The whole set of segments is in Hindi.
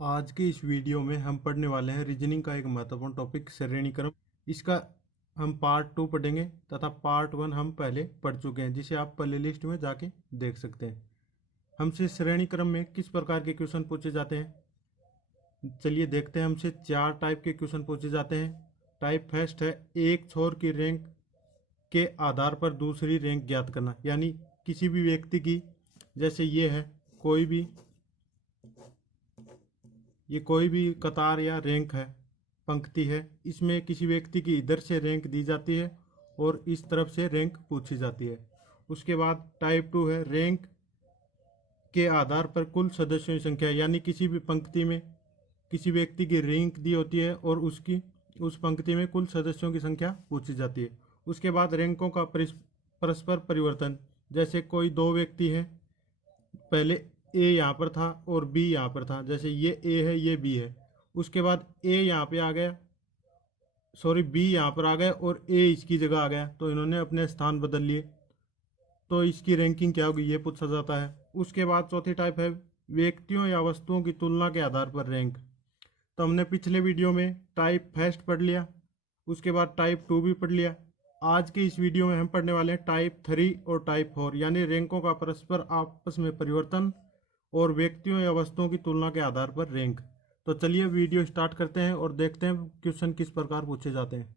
आज के इस वीडियो में हम पढ़ने वाले हैं रीजनिंग का एक महत्वपूर्ण टॉपिक श्रेणी क्रम। इसका हम पार्ट 2 पढ़ेंगे तथा पार्ट 1 हम पहले पढ़ चुके हैं, जिसे आप प्ले लिस्ट में जाके देख सकते हैं। हमसे श्रेणी क्रम में किस प्रकार के क्वेश्चन पूछे जाते हैं, चलिए देखते हैं। हमसे 4 टाइप के क्वेश्चन पूछे जाते हैं। टाइप फर्स्ट है एक छोर की रैंक के आधार पर दूसरी रैंक ज्ञात करना, यानी किसी भी व्यक्ति की, जैसे ये है कोई भी कतार या रैंक है, पंक्ति है, इसमें किसी व्यक्ति की इधर से रैंक दी जाती है और इस तरफ से रैंक पूछी जाती है। उसके बाद टाइप 2 है रैंक के आधार पर कुल सदस्यों की संख्या, यानी किसी भी पंक्ति में किसी व्यक्ति की रैंक दी होती है और उस पंक्ति में कुल सदस्यों की संख्या पूछी जाती है। उसके बाद रैंकों का परस्पर परिवर्तन, जैसे कोई दो व्यक्ति हैं, पहले ए यहाँ पर था और बी यहाँ पर था, जैसे ये ए है ये बी है, उसके बाद ए यहाँ पे आ गया, बी यहाँ पर आ गया और ए इसकी जगह आ गया, तो इन्होंने अपने स्थान बदल लिए, तो इसकी रैंकिंग क्या होगी ये पूछा जाता है। उसके बाद चौथी टाइप है व्यक्तियों या वस्तुओं की तुलना के आधार पर रैंक। तो हमने पिछले वीडियो में टाइप फर्स्ट पढ़ लिया, उसके बाद टाइप 2 भी पढ़ लिया। आज के इस वीडियो में हम पढ़ने वाले हैं टाइप 3 और टाइप 4, यानी रैंकों का परस्पर आपस में परिवर्तन और व्यक्तियों या वस्तुओं की तुलना के आधार पर रैंक। तो चलिए वीडियो स्टार्ट करते हैं और देखते हैं क्वेश्चन किस प्रकार पूछे जाते हैं।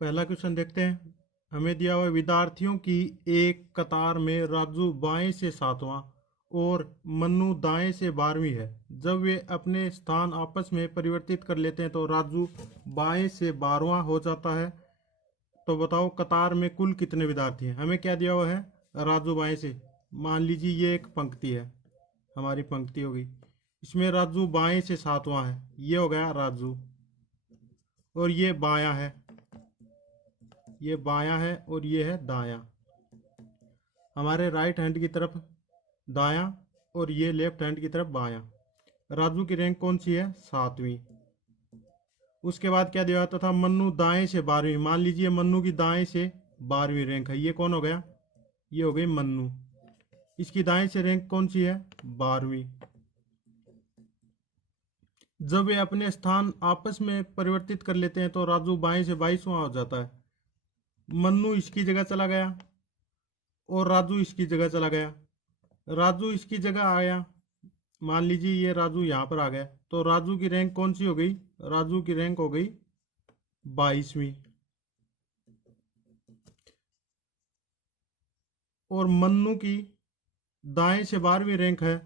पहला क्वेश्चन देखते हैं। हमें दिया हुआ विद्यार्थियों की एक कतार में राजू बाएं से 7वां और मन्नू दाएं से 12वीं है। जब वे अपने स्थान आपस में परिवर्तित कर लेते हैं तो राजू बाएं से 12वां हो जाता है। तो बताओ कतार में कुल कितने विद्यार्थी हैं। हमें क्या दिया हुआ है, राजू बाएं से, मान लीजिए ये एक पंक्ति है, हमारी पंक्ति हो गई, इसमें राजू बाएं से 7वां है, ये हो गया राजू, और ये बायां है, ये बायां है और ये है दायां, हमारे राइट हैंड की तरफ दायां और ये लेफ्ट हैंड की तरफ बायां। राजू की रैंक कौन सी है, 7वीं। उसके बाद क्या दिया था, मन्नू दाएं से 12वीं, मान लीजिए मन्नू की दाएं से 12वीं रैंक है, ये कौन हो गया, ये हो गई मन्नू, इसकी दाएं से रैंक कौन सी है, 12वीं। जब वे अपने स्थान आपस में परिवर्तित कर लेते हैं तो राजू बाएं से 22वां हो जाता है। मन्नू इसकी जगह चला गया और राजू इसकी जगह चला गया, राजू इसकी जगह आया, मान लीजिए ये राजू यहां पर आ गया, तो राजू की रैंक कौन सी हो गई, राजू की रैंक हो गई 22वीं। और मन्नू की दाएं से 12वीं रैंक है,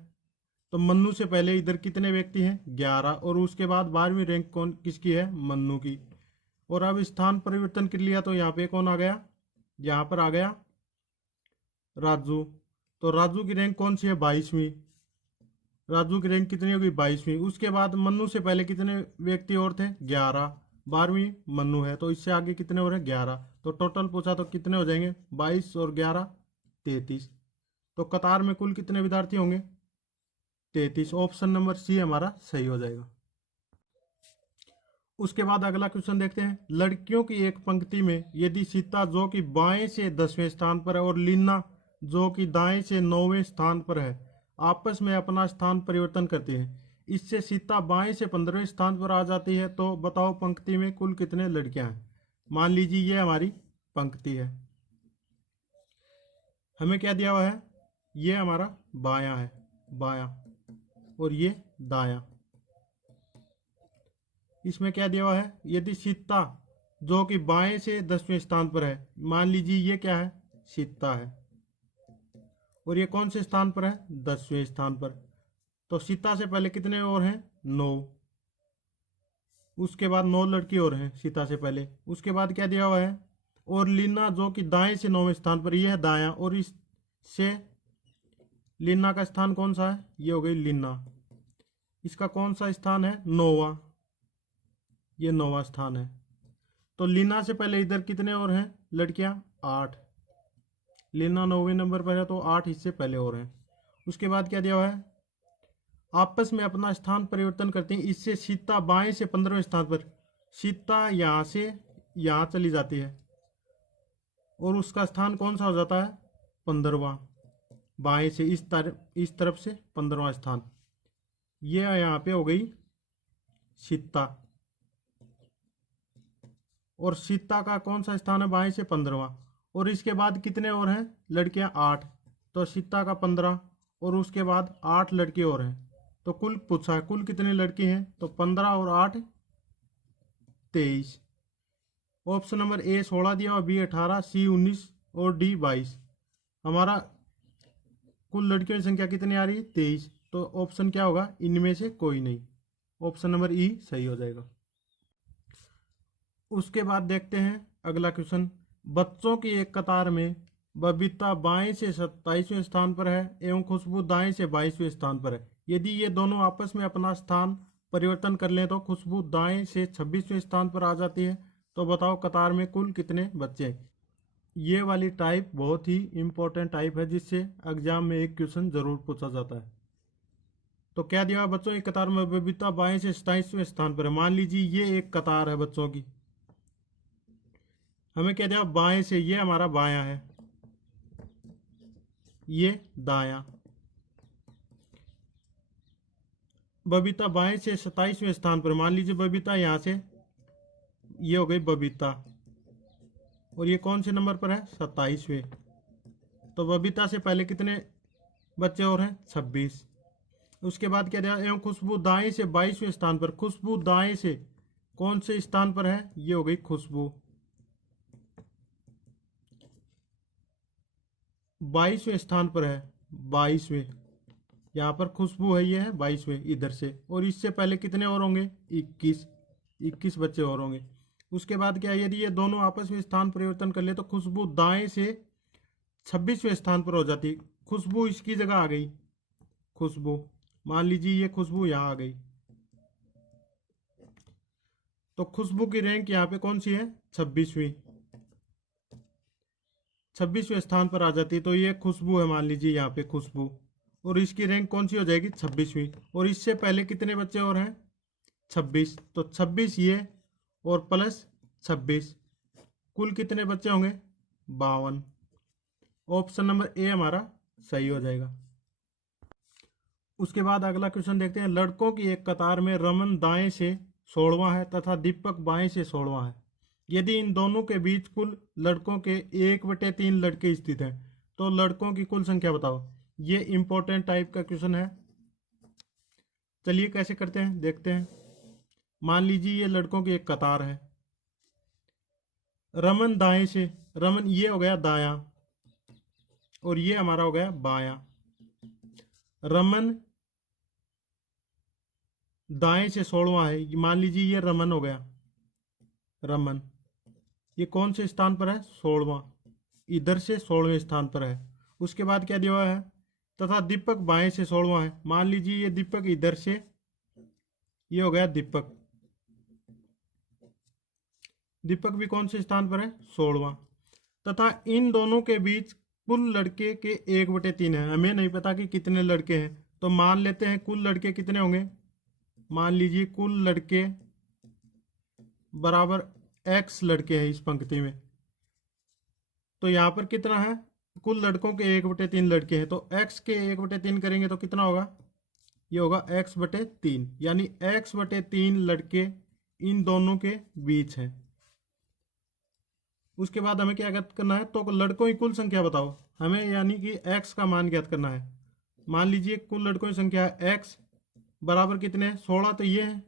तो मन्नू से पहले इधर कितने व्यक्ति हैं, 11, और उसके बाद 12वीं रैंक कौन किसकी है, मन्नू की। और अब स्थान परिवर्तन कर लिया तो यहाँ पे कौन आ गया, यहाँ पर आ गया राजू, तो राजू की रैंक कौन सी है, 22वीं। राजू की रैंक कितनी होगी, 22वीं। उसके बाद मन्नू से पहले कितने व्यक्ति और थे, 11, 12वीं मन्नू है, तो इससे आगे कितने और हैं, 11, तो टोटल पूछा तो कितने हो जाएंगे, 22 और 11 33। तो कतार में कुल कितने विद्यार्थी होंगे, 33। ऑप्शन नंबर सी हमारा सही हो जाएगा। उसके बाद अगला क्वेश्चन देखते हैं। लड़कियों की एक पंक्ति में यदि सीता जो कि बाएं से 10वें स्थान पर है और लीना जो कि दाएं से 9वें स्थान पर है आपस में अपना स्थान परिवर्तन करती है, इससे सीता बाएं से 15वें स्थान पर आ जाती है, तो बताओ पंक्ति में कुल कितने लड़कियां हैं। मान लीजिए ये हमारी पंक्ति है, हमें क्या दिया हुआ है, ये हमारा बायां है, बायां, और ये दायां। इसमें क्या दिया हुआ है, यदि सीता जो कि बाएं से 10वें स्थान पर है, मान लीजिए ये क्या है, सीता है, और ये कौन से स्थान पर है, 10वें स्थान पर, तो सीता से पहले कितने और हैं, 9, उसके बाद 9 लड़की और हैं सीता से पहले। उसके बाद क्या दिया हुआ है, और लीना जो कि दाएं से 9वें स्थान पर, ये है दायां, और इससे लीना का स्थान कौन सा है, ये हो गई लीना, इसका कौन सा स्थान है, 9वां, ये 9वां स्थान है। तो लीना से पहले इधर कितने और हैं लड़कियां, 8, लीना 9वें नंबर पर है तो 8 इससे पहले और हैं। उसके बाद क्या दिया हुआ है, आपस में अपना स्थान परिवर्तन करते हैं, इससे सीता बाएं से 15वें स्थान पर, सीता यहां से यहां चली जाती है और उसका स्थान कौन सा हो जाता है, 15वां, बाएं से इस तरफ से 15वां स्थान। ये यहाँ पे हो गई सीता, और सीता का कौन सा स्थान है बाएं से 15वां। और इसके बाद कितने और हैं लड़कियां 8, तो सीता का 15 और उसके बाद 8 लड़के और हैं। तो कुल पूछा है कुल कितने लड़के हैं, तो 15 और 8 23। ऑप्शन नंबर ए 16 दिया और बी 18, सी 19 और डी 22। हमारा कुल लड़कियों की संख्या कितनी आ रही है 23। तो ऑप्शन क्या होगा, इनमें से कोई नहीं। ऑप्शन नंबर ई सही हो जाएगा। उसके बाद देखते हैं अगला क्वेश्चन। बच्चों की एक कतार में बबीता बाएं से 27वें स्थान पर है एवं खुशबू दाएं से 22वें स्थान पर है। यदि ये दोनों आपस में अपना स्थान परिवर्तन कर लें तो खुशबू दाएं से 26वें स्थान पर आ जाती है। तो बताओ कतार में कुल कितने बच्चे हैं। ये वाली टाइप बहुत ही इंपॉर्टेंट टाइप है, जिससे एग्जाम में एक क्वेश्चन जरूर पूछा जाता है। तो क्या दिया बच्चों की कतार में बबीता बाएं से 27वें स्थान पर है। मान लीजिए ये एक कतार है बच्चों की, हमें क्या दिया बाएं से, ये हमारा बायां है, ये दायां। बबीता बाएं से 27वें स्थान पर, मान लीजिए बबीता यहां से, ये हो गई बबीता, और ये कौन से नंबर पर है 27वें। तो बबीता से पहले कितने बच्चे और हैं 26। उसके बाद क्या दिया एवं खुशबू दाएं से 22वें स्थान पर। खुशबू दाएं से कौन से स्थान पर है, ये हो गई खुशबू 22वें स्थान पर है, 22वें। यहाँ पर खुशबू है, ये है 22वें इधर से, और इससे पहले कितने और होंगे 21 बच्चे और होंगे। उसके बाद क्या, यदि ये दोनों आपस में स्थान परिवर्तन कर ले तो खुशबू दाएं से 26वें स्थान पर हो जाती। खुशबू इसकी जगह आ गई, खुशबू मान लीजिए ये खुशबू यहाँ आ गई, तो खुशबू की रैंक यहाँ पे कौन सी है 26वें स्थान पर आ जाती है। तो ये खुशबू है, मान लीजिए यहाँ पे खुशबू, और इसकी रैंक कौन सी हो जाएगी 26वीं। और इससे पहले कितने बच्चे और हैं 26, तो 26 ये और प्लस 26, कुल कितने बच्चे होंगे 52। ऑप्शन नंबर ए हमारा सही हो जाएगा। उसके बाद अगला क्वेश्चन देखते हैं। लड़कों की एक कतार में रमन दाएं से 16वां है तथा दीपक बाएं से 16वां है। यदि इन दोनों के बीच कुल लड़कों के 1/3 लड़के स्थित हैं तो लड़कों की कुल संख्या बताओ। ये इंपॉर्टेंट टाइप का क्वेश्चन है। चलिए कैसे करते हैं देखते हैं। मान लीजिए ये लड़कों की एक कतार है, रमन दाएं से, रमन ये हो गया दायां और ये हमारा हो गया बायां। रमन दाएं से 16वां है, मान लीजिए ये रमन हो गया, रमन ये कौन से स्थान पर है 16वां, इधर से 16वें स्थान पर है। उसके बाद क्या दिया हुआ है, तथा दीपक बाएं से 16वां है, मान लीजिए ये दीपक इधर से, ये हो गया दीपक, दीपक भी कौन से स्थान पर है 16वां। तथा इन दोनों के बीच कुल लड़के के 1/3 है। हमें नहीं पता कि कितने लड़के हैं, तो मान लेते हैं कुल लड़के कितने होंगे। मान लीजिए कुल लड़के बराबर x लड़के हैं इस पंक्ति में, तो यहाँ पर कितना है, कुल लड़कों के 1/3 लड़के हैं, तो x के 1/3 करेंगे तो कितना होगा, ये होगा x/3, यानी x/3 लड़के इन दोनों के बीच हैं। उसके बाद हमें क्या ज्ञात करना है, तो लड़कों की कुल संख्या बताओ हमें, यानी कि x का मान ज्ञात करना है। मान लीजिए कुल लड़कों की संख्या है x बराबर कितने 16, तो ये है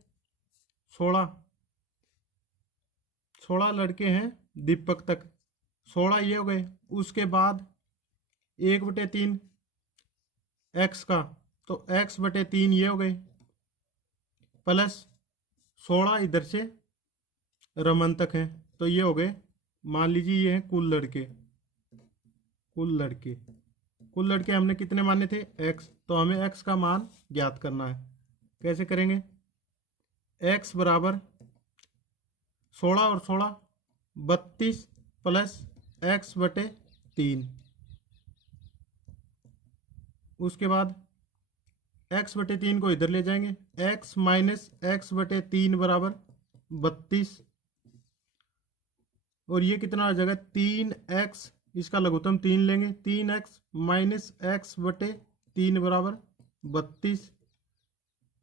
16 लड़के हैं दीपक तक, 16 ये हो गए। उसके बाद 1/3 x का, तो x/3 ये हो गए, प्लस 16 इधर से रमन तक है, तो ये हो गए, मान लीजिए ये है कुल लड़के। कुल लड़के हमने कितने माने थे x, तो हमें x का मान ज्ञात करना है। कैसे करेंगे, x बराबर 16 और 16 32 प्लस x/3। उसके बाद x/3 को इधर ले जाएंगे, x माइनस x/3 बराबर 32, और ये कितना आ जाएगा 3x इसका लघुत्तम 3 लेंगे। 3x माइनस एक्स बटे 3 बराबर 32।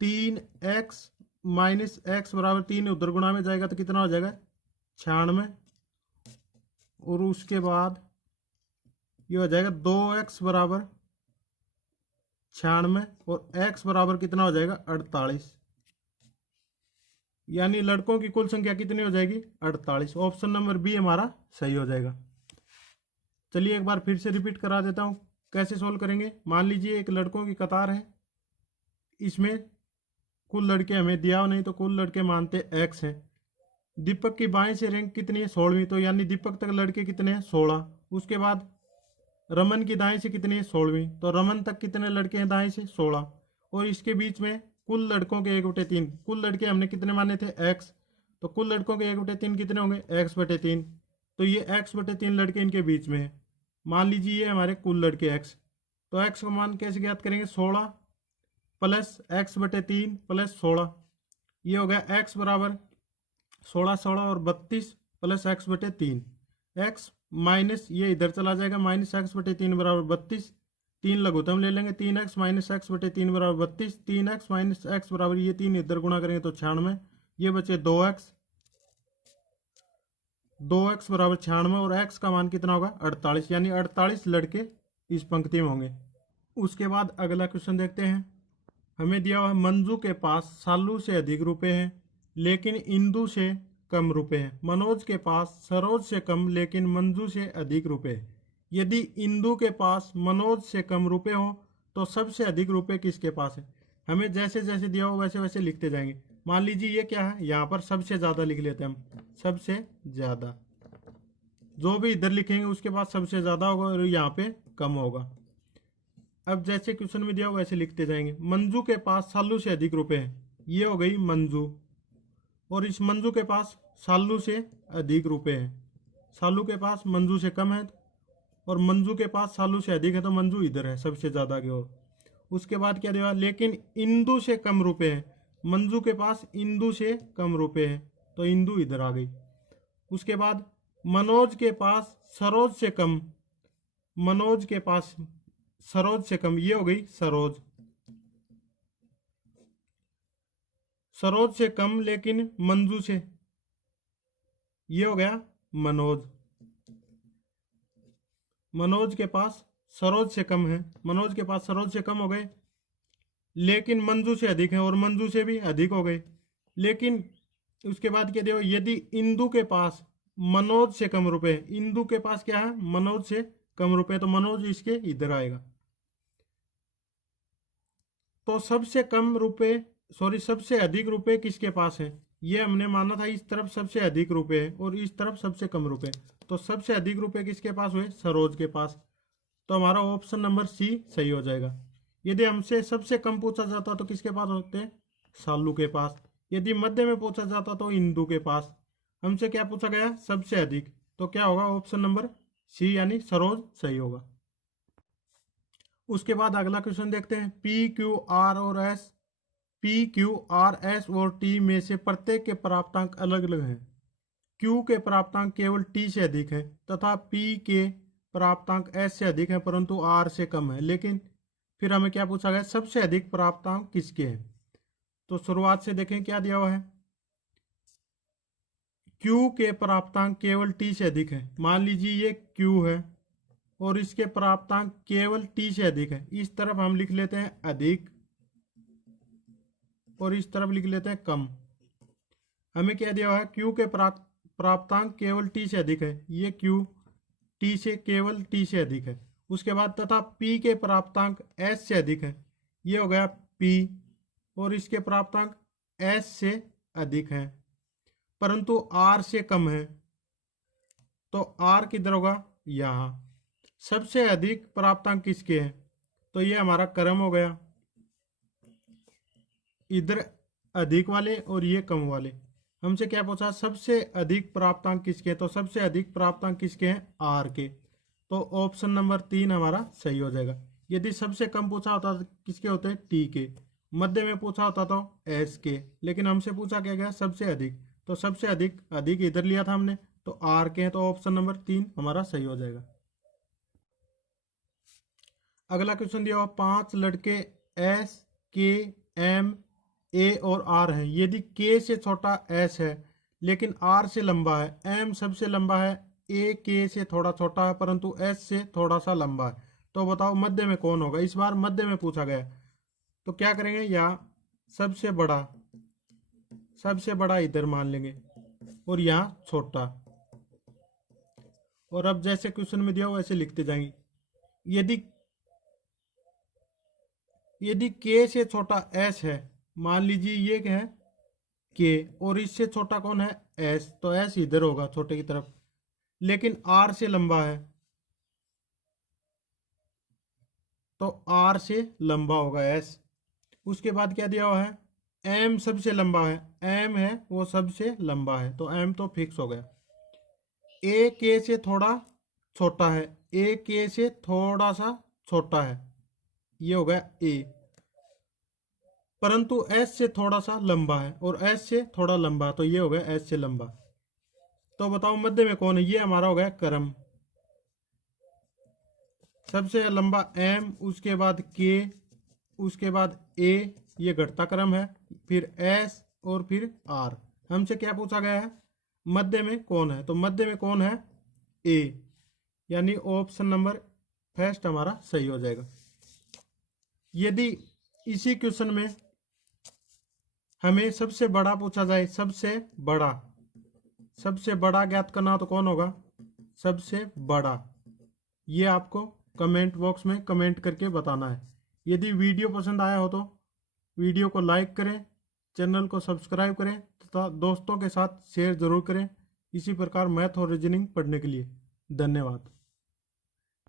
3x माइनस एक्स बराबर 3 उधर गुणा में जाएगा तो कितना हो जाएगा 96। और उसके बाद ये हो जाएगा 2x बराबर 96 और x बराबर कितना हो जाएगा 48। यानी लड़कों की कुल संख्या कितनी हो जाएगी 48। ऑप्शन नंबर बी हमारा सही हो जाएगा। चलिए एक बार फिर से रिपीट करा देता हूँ कैसे सोल्व करेंगे। मान लीजिए एक लड़कों की कतार है, इसमें कुल लड़के हमें दिया हो नहीं तो कुल लड़के मानते x हैं। दीपक की बाएं से रैंक कितनी है 16वीं, तो यानी दीपक तक लड़के कितने हैं 16। उसके बाद रमन की दाएं से कितनी है 16वीं, तो रमन तक कितने लड़के हैं दाएं से 16। और इसके बीच में कुल लड़कों के 1/3, कुल लड़के हमने कितने माने थे x, तो कुल लड़कों के 1/3 कितने होंगे x/3। तो ये x/3 लड़के इनके बीच में है। मान लीजिए ये हमारे कुल लड़के x, तो x का मान कैसे ज्ञात करेंगे 16 प्लस x/3 प्लस 16। ये हो गया x बराबर 16 16 और 32 प्लस x/3। x माइनस ये इधर चला जाएगा माइनस x/3 बराबर 32। 3 लघुत्तम ले लेंगे। 3x माइनस x/3 बराबर 32। 3x माइनस x बराबर ये 3 इधर गुणा करेंगे तो 96। ये बचे 2x, 2x बराबर 96 और x का मान कितना होगा 48। यानी 48 लड़के इस पंक्ति में होंगे। उसके बाद अगला क्वेश्चन देखते हैं। हमें दिया हुआ मंजू के पास सालू से अधिक रुपए हैं लेकिन इंदु से कम रुपए हैं। मनोज के पास सरोज से कम लेकिन मंजू से अधिक रुपए हैं। यदि इंदु के पास मनोज से कम रुपए हो तो सबसे अधिक रुपए किसके पास है। हमें जैसे जैसे दिया हो वैसे वैसे लिखते जाएंगे। मान लीजिए ये क्या है, यहाँ पर सबसे ज्यादा लिख लेते हैं हम। सबसे ज्यादा जो भी इधर लिखेंगे उसके पास सबसे ज्यादा होगा और यहाँ पे कम होगा। अब जैसे क्वेश्चन में दिया हो वैसे लिखते जाएंगे। मंजू के पास सालू से अधिक रुपए हैं, ये हो गई मंजू। और इस मंजू के पास सालू से अधिक रुपए हैं। सालू के पास मंजू से कम है और मंजू के पास सालू से अधिक है, तो मंजू इधर है सबसे ज्यादा की ओर। उसके बाद क्या दिया, लेकिन इंदु से कम रुपए हैं। मंजू के पास इंदु से कम रुपए हैं, तो इंदु इधर आ गई। उसके बाद मनोज के पास सरोज से कम, मनोज के पास सरोज से कम, ये हो गई सरोज। सरोज से कम लेकिन मंजू से, ये हो गया मनोज। मनोज के पास सरोज से कम है, मनोज के पास सरोज से कम हो गए लेकिन मंजू से अधिक है और मंजू से भी अधिक हो गए। लेकिन उसके बाद क्या दिया, यदि इंदु के पास मनोज से कम रुपए, इंदु के पास क्या है मनोज से कम रुपए, तो मनोज इसके इधर आएगा। तो सबसे कम रुपए सबसे अधिक रुपए किसके पास है, ये हमने माना था इस तरफ सबसे अधिक रुपए है और इस तरफ सबसे कम रुपए। तो सबसे अधिक रुपए किसके पास हुए, सरोज के पास। तो हमारा ऑप्शन नंबर सी सही हो जाएगा। यदि हमसे सबसे कम पूछा जाता तो किसके पास होते, सालू के पास। यदि मध्य में पूछा जाता तो इंदु के पास। हमसे क्या पूछा गया, सबसे अधिक, तो क्या होगा ऑप्शन नंबर सी यानी सरोज सही होगा। उसके बाद अगला क्वेश्चन देखते हैं। पी क्यू आर और S, P Q R S और टी में से प्रत्येक के प्राप्तांक अलग अलग हैं। क्यू के प्राप्तांक केवल टी से अधिक है तथा पी के प्राप्तांक एस से अधिक है परंतु आर से कम है। लेकिन फिर हमें क्या पूछा गया, सबसे अधिक प्राप्तांक किसके हैं। तो शुरुआत से देखें क्या दिया हुआ है। क्यू के प्राप्तांक केवल टी से अधिक है। मान लीजिए ये क्यू है और इसके प्राप्तांक केवल टी से अधिक है। इस तरफ हम लिख लेते हैं अधिक और इस तरफ लिख लेते हैं कम। हमें क्या दिया हुआ है, क्यू के प्राप्तांक केवल टी से अधिक है, ये क्यू टी से केवल टी से अधिक है। उसके बाद तथा पी के प्राप्तांक एस से अधिक है, ये हो गया पी और इसके प्राप्तांक एस से अधिक है परंतु आर से कम है, तो आर किधर होगा, यहाँ। सबसे अधिक प्राप्तांक किसके हैं, तो ये हमारा क्रम हो गया, इधर अधिक वाले और ये कम वाले। हमसे क्या पूछा, सबसे अधिक प्राप्तांक किसके, तो सबसे अधिक प्राप्तांक किसके हैं, आर के। तो ऑप्शन नंबर 3 हमारा सही हो जाएगा। यदि सबसे कम पूछा होता तो किसके होते, टी के। मध्य में पूछा होता तो एस के। लेकिन हमसे पूछा क्या गया, सबसे अधिक, तो सबसे अधिक अधिक इधर लिया था हमने, तो आर के हैं, तो ऑप्शन नंबर 3 हमारा सही हो जाएगा। अगला क्वेश्चन दिया हुआ 5 लड़के एस के एम ए और आर हैं। यदि के से छोटा एस है लेकिन आर से लंबा है, एम सबसे लंबा है, ए के से थोड़ा छोटा है परंतु एस से थोड़ा सा लंबा है, तो बताओ मध्य में कौन होगा। इस बार मध्य में पूछा गया, तो क्या करेंगे, यहाँ सबसे बड़ा इधर मान लेंगे और यहाँ छोटा। और अब जैसे क्वेश्चन में दिया हुआ वैसे लिखते जाएंगे। यदि के से छोटा एस है, मान लीजिए ये क्या है के, और इससे छोटा कौन है एस, तो एस इधर होगा छोटे की तरफ, लेकिन आर से लंबा है तो आर से लंबा होगा एस। उसके बाद क्या दिया हुआ है, एम सबसे लंबा है, एम है वो सबसे लंबा है तो एम तो फिक्स हो गया। ए के से थोड़ा छोटा है, ए के से थोड़ा सा छोटा है, ये हो गया ए, परंतु एस से थोड़ा सा लंबा है और एस से थोड़ा लंबा है तो ये हो गया एस से लंबा। तो बताओ मध्य में कौन है, ये हमारा हो गया क्रम। सबसे लंबा एम, उसके बाद के, उसके बाद ए, ये घटता क्रम है, फिर एस और फिर आर। हमसे क्या पूछा गया है, मध्य में कौन है, तो मध्य में कौन है ए, यानी ऑप्शन नंबर फर्स्ट हमारा सही हो जाएगा। यदि इसी क्वेश्चन में हमें सबसे बड़ा पूछा जाए, सबसे बड़ा ज्ञात करना हो तो कौन होगा सबसे बड़ा, ये आपको कमेंट बॉक्स में कमेंट करके बताना है। यदि वीडियो पसंद आया हो तो वीडियो को लाइक करें, चैनल को सब्सक्राइब करें तथा दोस्तों के साथ शेयर जरूर करें। इसी प्रकार मैथ और रीजनिंग पढ़ने के लिए धन्यवाद।